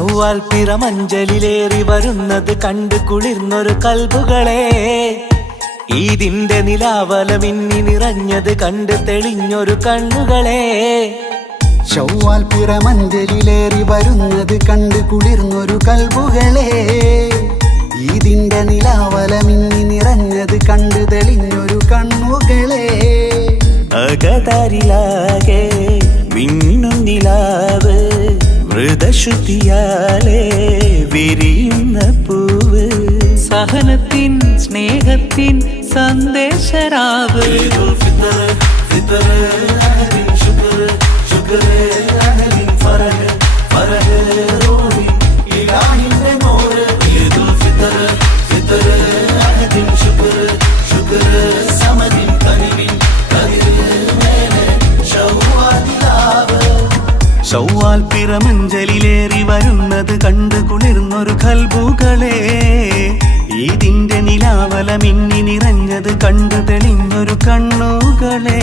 ശൗവാൽ പിറമഞ്ചലിലേറി വരുന്നത് കണ്ട് കുളിർന്നൊരു കൽബുകളെ, ഈദിന്റെ നിലാവല മിന്നി നിറഞ്ഞത് കണ്ട് തെളിഞ്ഞൊരു കണ്ണുകളെ. ശൗവാൽ പിറമഞ്ചലിലേറി വരുന്നത് കണ്ട് കുളിർന്നൊരു കൽബുകളെ, ഈദിന്റെ നിലാവല മിന്നി നിറഞ്ഞത് കണ്ട് തെളിഞ്ഞൊരു കണ്ണുകളെ. അകതാരിലാകെ മിന്നും നിലാവ്, മൃദശുദ്ധിയാലേ വിരിയുന്ന പൂവ്, സഹനത്തിൻ സ്നേഹത്തിൻ സന്ദേശരാവ്. ശൗവാൽ പിറമഞ്ചലിലേറി വരുന്നത് കണ്ട് കുളിർന്നൊരു കൽബുകളെ, ഈദിന്റെ നിലാവല മിന്നി നിറഞ്ഞത് കണ്ട് തെളിഞ്ഞൊരു കണ്ണുകളെ.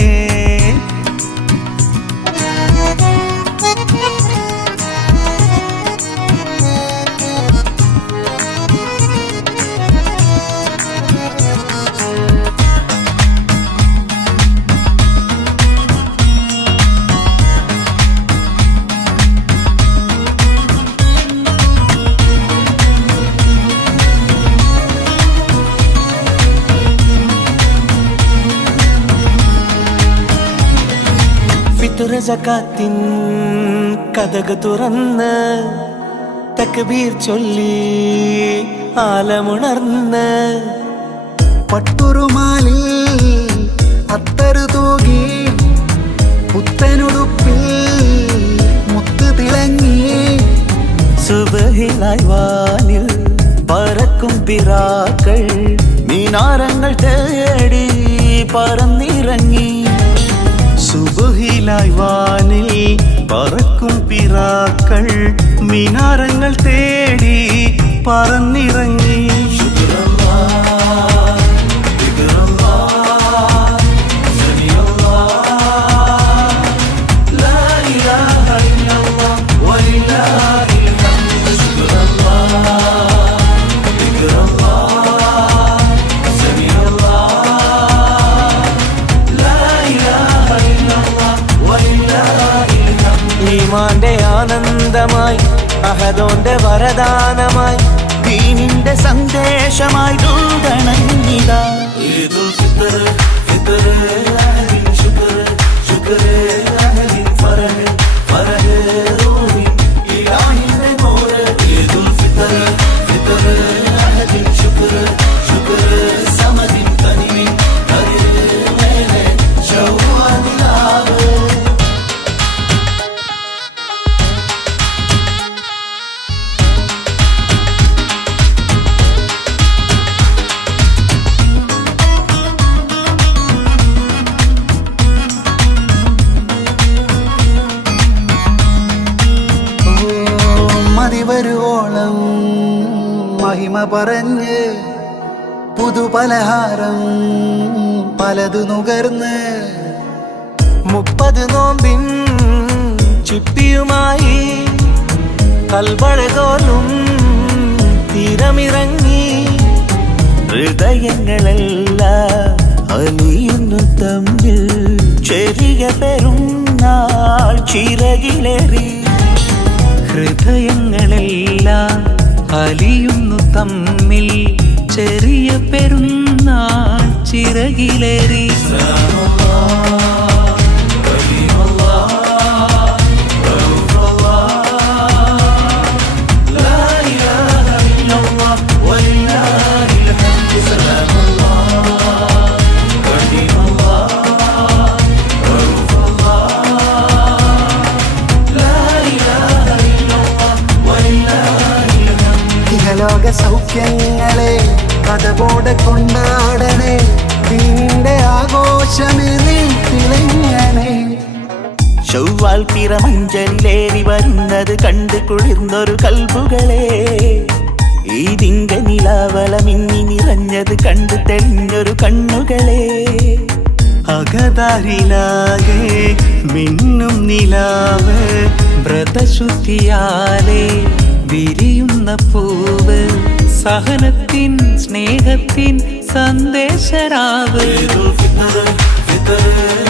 ഫിത്ർ സകാത്തിൻ കഥക തുറന്ന് തക്ബീർ ചൊല്ലി ആലമുണർന്ന്, പട്ടുറുമാലിൽ അത്തരു തൂകി പുത്തനുടുപ്പിൽ മുത്ത് തിളങ്ങി, സുബഹിലായി വാനിൽ പറക്കും പിറാക്കൾ മിനാരങ്ങൾ തേടി പറന്നിറങ്ങി. സുബഹിലായി വാനിൽ പറക്കും പിറാക്കൾ മിനാരങ്ങൾ തേടി പറന്നിറങ്ങി. ഈമാന്റെ ആനന്ദമായി, അഹദോന്റെ വരദാനമായി, ദീനിന്റെ സന്ദേശമായി ദൂതണങ്ങിതാ. ഈദുൽ ഫിത്ർ ഫിത്ർ അഹദിൻ ശുക്ർ ശുക്ർ അഹദിൻ ഫറഹ് ഫറഹ് റൂഹി ഇലാഹിന്റെ നൂർ. ഈദുൽ ഫിത്ർ ഫിത്ർ അഹദിൻ ശുക്ർ ശുക്ർ സമദിൻ തനിവിൻ കദിർ മേലെ ശൗവാദിലാവ്. മതിവരുവോളം മഹിമ പറഞ്ഞ് പുതുപലഹാരം പലതു നുകർന്ന്, 30 നോമ്പിൻ ചിപ്പിയുമായി കൽബഴകോലും തീരമിറങ്ങി. ഹൃദയങ്ങളെല്ലാം അലിയുന്നു തമ്മിൽ ചെറിയ പെരുന്നാൾ ചിറകിലേറി. ഹൃദയങ്ങളെല്ലാം അലിയുന്നു തമ്മിൽ ചെറിയ പെരുന്നാൾ ചിറകിലേറി. ഇഹലോക സൗഖ്യങ്ങളെ കഥപോടെ കൊണ്ടാടണേ, ദീനിന്റെ ആഘോഷമേ നീ തിളങ്ങണേ. ശൗവാൽ പിറമഞ്ചലിലേറി വരുന്നത് കണ്ട് കുളിർന്നൊരു കൽബുകളെ, ഈദിന്റെ നിലാവല മിന്നി നിറഞ്ഞത് കണ്ട് തെളിഞ്ഞൊരു കണ്ണുകളെ. അകതാരിലാകെ മിന്നും നിലാവ്, വ്രതശുദ്ധിയാലേ സഹനത്തിൻ സ്നേഹത്തിൻ സന്ദേശരാവ്. ഫിത്തറ്